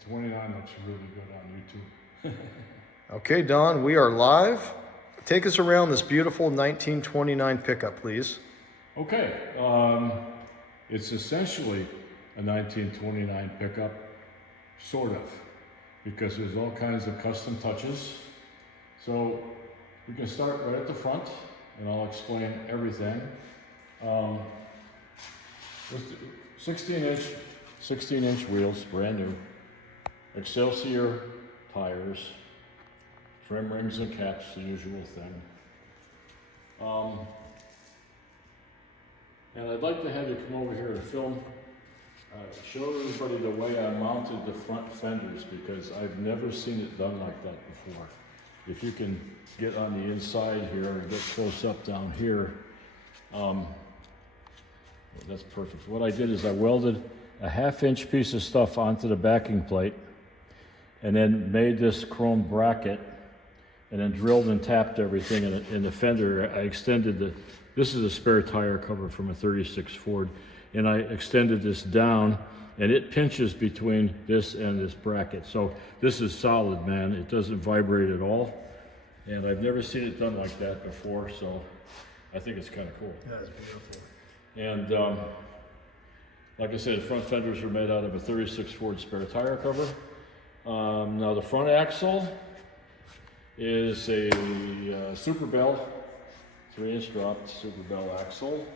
The 29 looks really good on YouTube. Okay, Don, we are live. Take us around this beautiful 1929 pickup, please. Okay, it's essentially a 1929 pickup, sort of, because there's all kinds of custom touches. So we can start right at the front, and I'll explain everything. With 16-inch wheels, brand new. Excelsior tires, trim rings and caps, the usual thing. And I'd like to have you come over here to film, show everybody the way I mounted the front fenders, because I've never seen it done like that before. If you can get on the inside here and get close up down here, that's perfect. What I did is I welded a 1/2-inch piece of stuff onto the backing plate, and then made this chrome bracket, and then drilled and tapped everything in the fender. I extended this is a spare tire cover from a 36 Ford, and I extended this down, and it pinches between this and this bracket. So this is solid, man. It doesn't vibrate at all, and I've never seen it done like that before, so I think it's kind of cool. Yeah, it's beautiful. And like I said, the front fenders are made out of a 36 Ford spare tire cover. Now the front axle is a Super Bell, 3-inch dropped Super Bell axle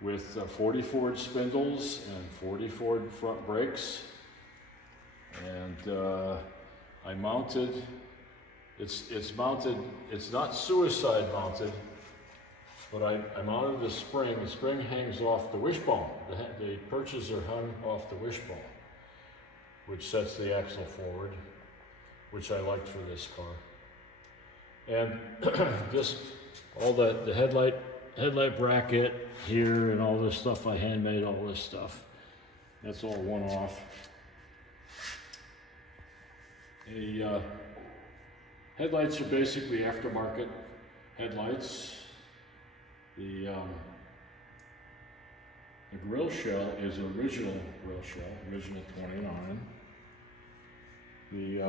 with 40 Ford spindles and 40 Ford front brakes. And I mounted, it's mounted, it's not suicide mounted, but I mounted the spring. The spring hangs off the wishbone. The perches are hung off the wishbone, which sets the axle forward, which I liked for this car. And just all the headlight bracket here and all this stuff, I handmade all this stuff. That's all one-off. The headlights are basically aftermarket headlights. The grill shell is original grill shell, original 29. The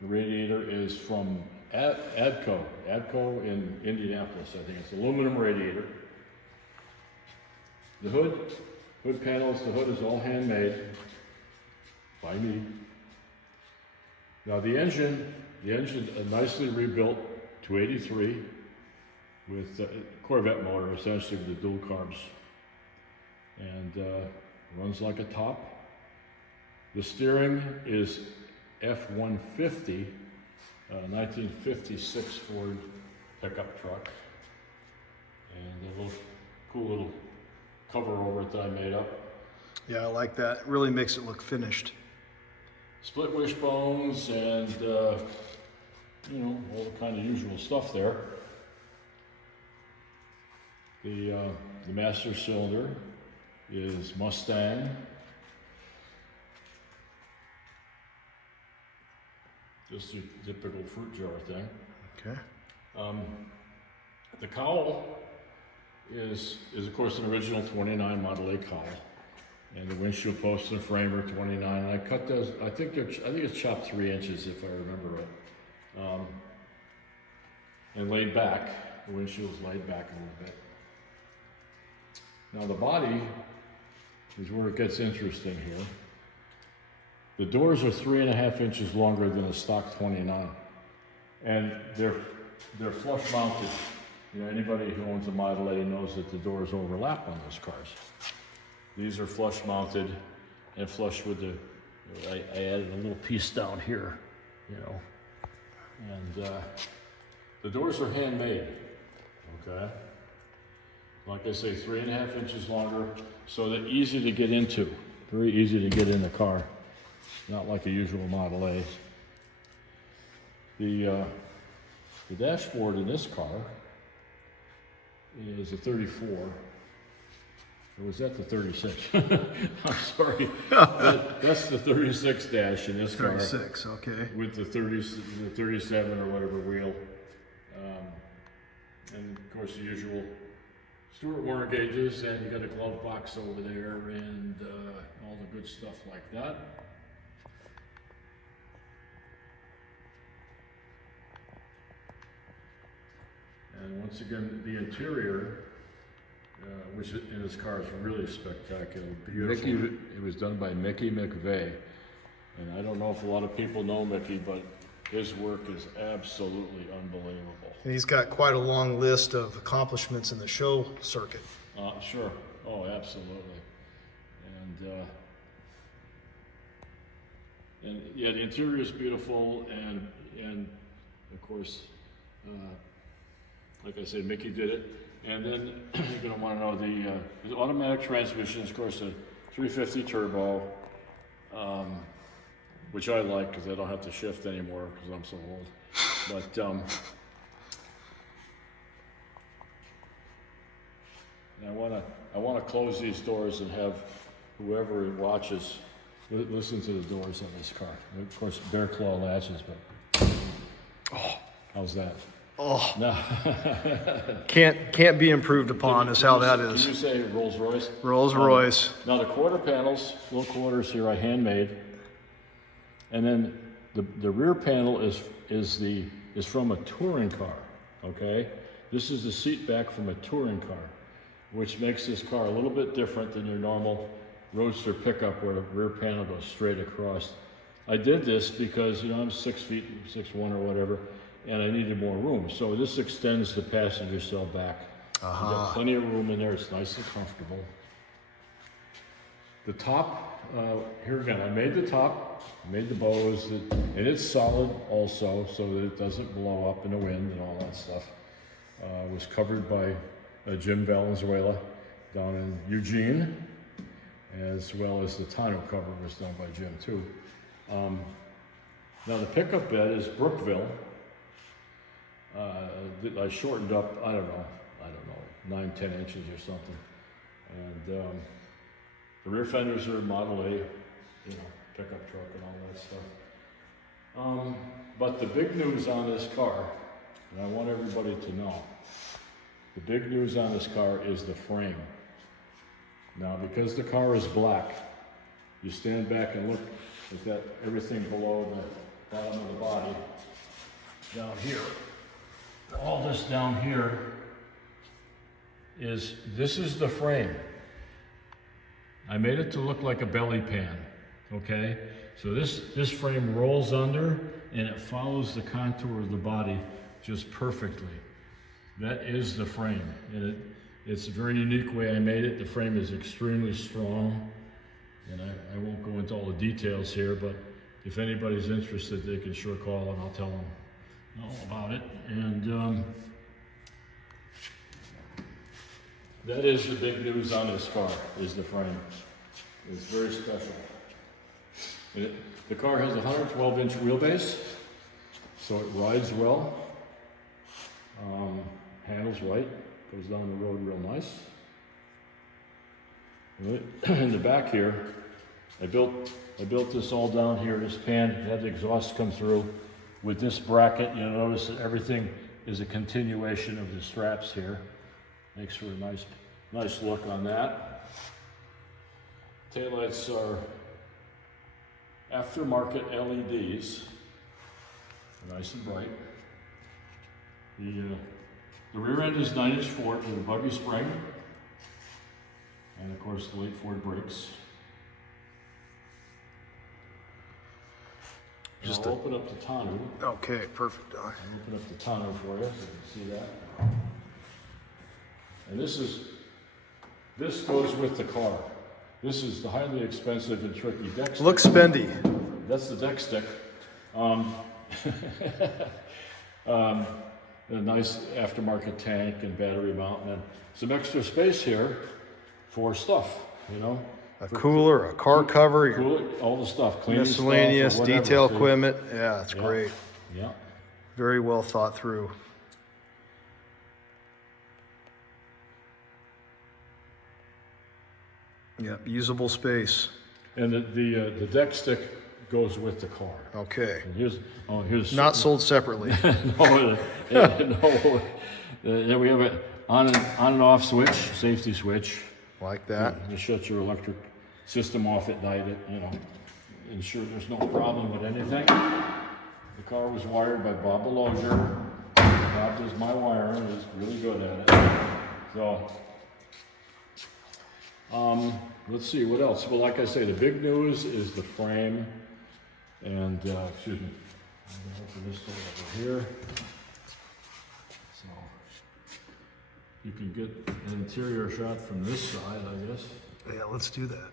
radiator is from Adco in Indianapolis, I think. It's aluminum radiator. The hood panels, the hood is all handmade by me. Now the engine a nicely rebuilt 283 with Corvette motor, essentially with the dual carbs, and runs like a top. The steering is F-150, 1956 Ford pickup truck, and a cool little cover over it that I made up. Yeah, I like that. It really makes it look finished. Split wishbones and you know, all the kind of usual stuff there. The master cylinder is Mustang. Just a typical fruit jar thing. Okay. The cowl is of course an original 29 Model A cowl, and the windshield post and frame are 29. And I cut those. I think it's chopped 3 inches if I remember right, and laid back. The windshield's laid back a little bit. Now the body is where it gets interesting here. The doors are 3.5 inches longer than a stock 29, and they're flush mounted. You know, anybody who owns a Model A knows that the doors overlap on those cars. These are flush mounted and flush with the. I added a little piece down here, you know, and the doors are handmade. Okay. Like I say, 3.5 inches longer, so they're easy to get into. Very easy to get in the car. Not like a usual Model A. The dashboard in this car is a 34. Or was that the 36? I'm sorry. That's the 36 dash in this car. 36, okay. With the 37 or whatever wheel. And of course the usual Stewart Warner gauges, and you got a glove box over there, and good stuff like that. And once again, the interior, which in this car is really spectacular, beautiful. It was done by Mickey McVeigh. And I don't know if a lot of people know Mickey, but his work is absolutely unbelievable. And he's got quite a long list of accomplishments in the show circuit. Sure. Oh, absolutely. And yeah, the interior is beautiful, and of course, like I said, Mickey did it. And then you're going to want to know the automatic transmission, of course, a 350 turbo, which I like because I don't have to shift anymore because I'm so old. But and I want to close these doors and have whoever watches listen to the doors of this car. Of course, bear claw latches, but how's that? Oh, No. can't be improved upon is how that is. Can you say Rolls Royce? Rolls Royce. Now the quarter panels, little quarters here, I handmade, and then the rear panel is from a touring car. Okay, this is the seat back from a touring car, which makes this car a little bit different than your normal Roadster pickup where the rear panel goes straight across. I did this because I'm 6 feet, 6'1" or whatever, and I needed more room. So this extends the passenger cell back. You've got plenty of room in there. It's nice and comfortable. The top, here again, I made the top, made the bows, and it's solid also, so that it doesn't blow up in the wind and all that stuff. It was covered by Jim Valenzuela down in Eugene, as well as the tonneau cover was done by Jim too. Now the pickup bed is Brookville. I shortened up, I don't know, 9-10 inches or something. And the rear fenders are Model A, pickup truck and all that stuff. But the big news on this car, and I want everybody to know, the big news on this car is the frame. Now, because the car is black, you stand back and look at that, everything below the bottom of the body, down here. All this down here this is the frame. I made it to look like a belly pan, okay? So this frame rolls under and it follows the contour of the body just perfectly. That is the frame, and it's a very unique way I made it. The frame is extremely strong, and I won't go into all the details here, but if anybody's interested, they can sure call and I'll tell them all about it. And that is the big news on this car, is the frame. It's very special. The car has a 112-inch wheelbase, so it rides well. Handles right, goes down the road real nice. In the back here, I built this all down here. This pan had the exhaust come through with this bracket. You'll notice that everything is a continuation of the straps here. Makes for a nice look on that. Taillights are aftermarket LEDs, nice and bright. The rear end is 9-inch Ford with a buggy spring, and of course the late Ford brakes. Just I'll open up the tonneau. Okay, perfect, Don. I'll open up the tonneau for you, so you can see that. And this goes with the car. This is the highly expensive and tricky deck stick. Looks spendy. That's the deck stick. A nice aftermarket tank and battery mount, and some extra space here for stuff, A cooler, a car cover, Cooler, all the stuff, cleaning miscellaneous stuff or whatever, detail see? equipment. Yeah, that's great. Yeah. Very well thought through. Yep, usable space. And the deck stick goes with the car. Okay. And here's Not sold separately. no. Then we have an on and off switch, safety switch. Like that. You shut your electric system off at night, ensure there's no problem with anything. The car was wired by Bob Belozier. Bob does my wiring, he's really good at it. So, let's see, what else? Well, like I say, the big news is the frame. And, excuse me, I'm gonna open this door over here. So, you can get an interior shot from this side, I guess. Yeah, let's do that.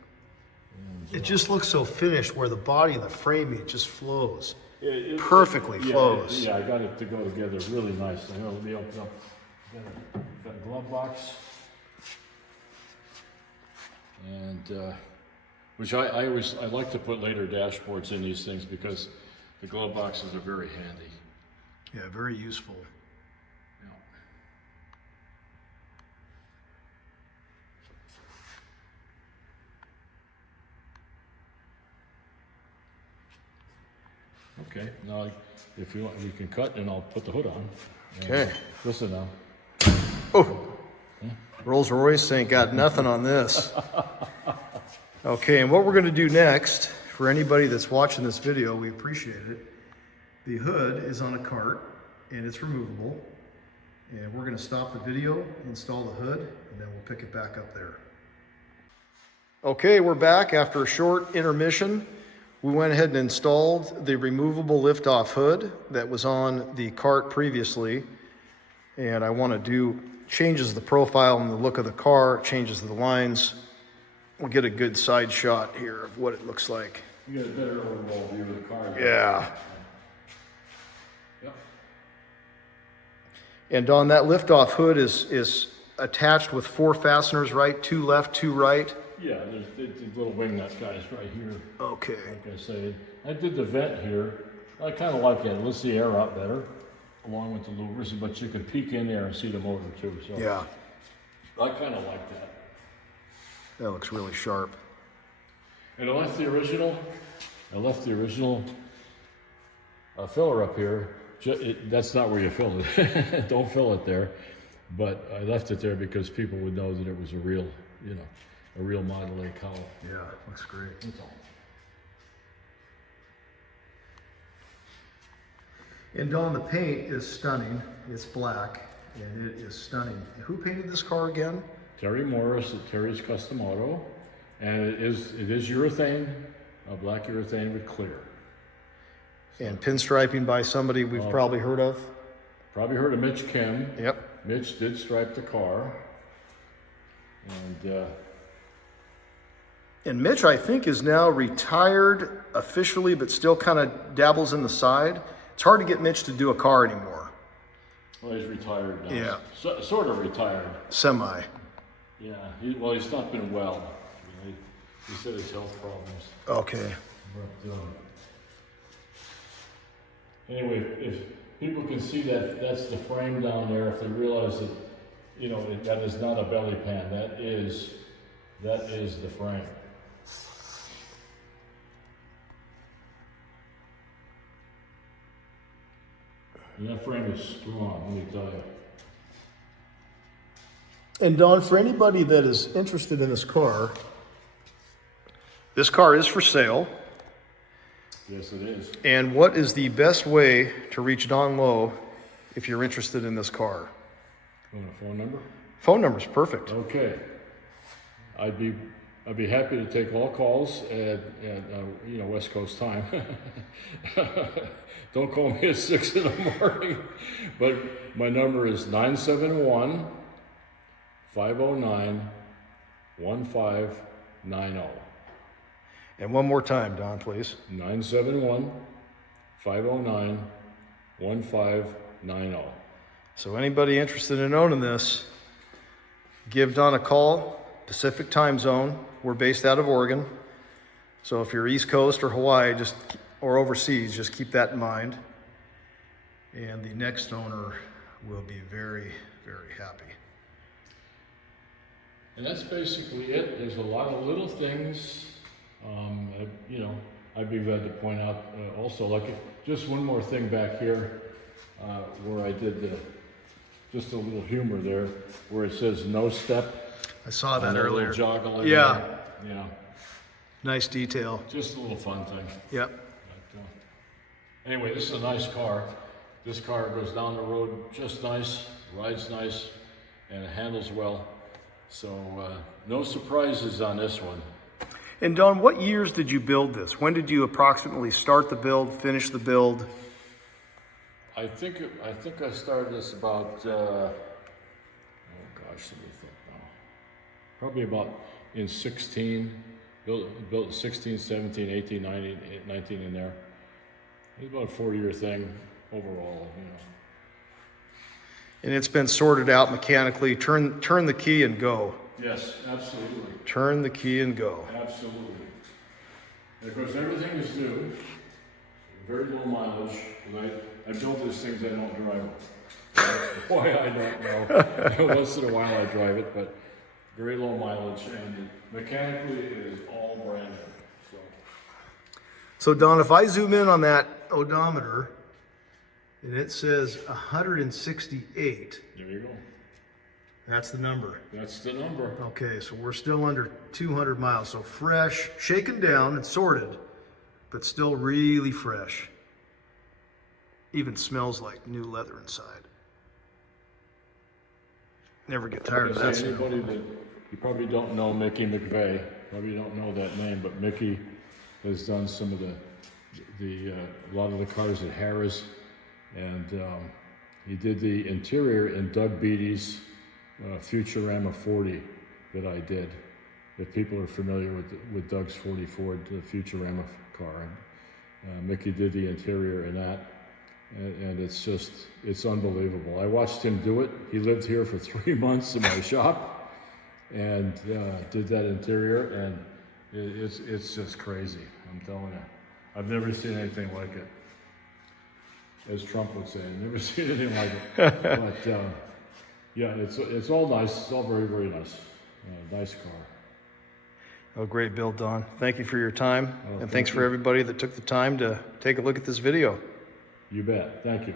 And, It just looks so finished where the body and the framing just flows. it Perfectly flows. Yeah, I got it to go together really nice. I know it'll be opened up. Got a glove box. And, which I like to put later dashboards in these things because the glove boxes are very handy. Yeah, very useful. Okay, now if you want, we can cut and I'll put the hood on. Okay. Listen now. Oh, Rolls Royce ain't got nothing on this. Okay, and what we're gonna do next, for anybody that's watching this video, we appreciate it. The hood is on a cart and it's removable. And we're gonna stop the video, install the hood, and then we'll pick it back up there. Okay, we're back after a short intermission. We went ahead and installed the removable lift-off hood that was on the cart previously. And I want to do changes the profile and the look of the car, changes the lines. We'll get a good side shot here of what it looks like. You got a better overall view of the car. Yeah. Yep. And Don, that lift-off hood is attached with 4 fasteners, right? 2 left, 2 right. Yeah, there's little wing nut guys right here. Okay. Like I say, I did the vent here. I kind of like it. It lets the air out better, along with the louvers, but you can peek in there and see the motor too. So Yeah. I kind of like that. That looks really sharp. And I left the original filler up here. That's not where you fill it. Don't fill it there. But I left it there because people would know that it was a real Model A cowl. Yeah, looks great. That's all. And Don, the paint is stunning. It's black, and it is stunning. Who painted this car again? Terry Morris at Terry's Custom Auto, and it is urethane, black urethane with clear. And pinstriping by somebody we've probably heard of. Probably heard of Mitch Kim. Yep. Mitch did stripe the car, And Mitch, I think, is now retired officially, but still kind of dabbles in the side. It's hard to get Mitch to do a car anymore. well, he's retired now. Yeah. Sort of retired. Semi. Yeah. He's not been well. He said his health problems. Okay. But anyway, if people can see that's the frame down there, if they realize that, that is not a belly pan, that is the frame. And that frame is strong, let me tell you. And Don, for anybody that is interested in this car is for sale. Yes, it is. And what is the best way to reach Donn Lowe if you're interested in this car? You want a phone number? Phone number's perfect. Okay. I'd be happy to take all calls at West Coast time. Don't call me at 6 in the morning. But my number is 971-509-1590. And one more time, Don, please. 971-509-1590. So anybody interested in owning this, give Don a call. Pacific time zone. We're based out of Oregon. So if you're East Coast or Hawaii, or overseas, just keep that in mind. And the next owner will be very, very happy. And that's basically it. There's a lot of little things, I'd be glad to point out also, just one more thing back here, where I did just a little humor there, where it says no step. I saw that a earlier. Joggle Yeah. Yeah. Nice detail. Just a little fun thing. Yep. But, anyway, this is a nice car. This car goes down the road just nice, rides nice, and it handles well. So no surprises on this one. And Donn, what years did you build this? When did you approximately start the build, finish the build? I think I started this about, oh gosh, let me think now. Probably about in 16, built 16, 17, 18, 19 in there. It's about a 4-year thing overall, you know. And it's been sorted out mechanically. Turn the key and go. Yes, absolutely. Turn the key and go. Absolutely. And of course, everything is new, very low mileage. I built these things I don't drive. Why, I don't know. Once in a while I drive it, but very low mileage, and mechanically it is all brand new. So Donn, if I zoom in on that odometer, and it says 168, There you go. that's the number. That's the number. Okay, so we're still under 200 miles. So fresh, shaken down and sorted, but still really fresh. Even smells like new leather inside. Never get tired of that smell. Anybody that, you probably don't know Mickey McVeigh, probably don't know that name, but Mickey has done some of a lot of the cars at Harris, and he did the interior in Doug Beatty's Futurama 40 that I did. If people are familiar with Doug's 40 Ford, the Futurama car, Mickey did the interior in that, and it's unbelievable. I watched him do it. He lived here for 3 months in my shop, and did that interior, and it's just crazy. I'm telling you, I've never seen anything like it. As Trump would say, I've never seen anything like it. But yeah, it's all nice. It's all very, very nice. Nice car. Oh, great build, Donn. Thank you for your time, and thank thanks for you. everybody that took the time to take a look at this video. You bet. Thank you.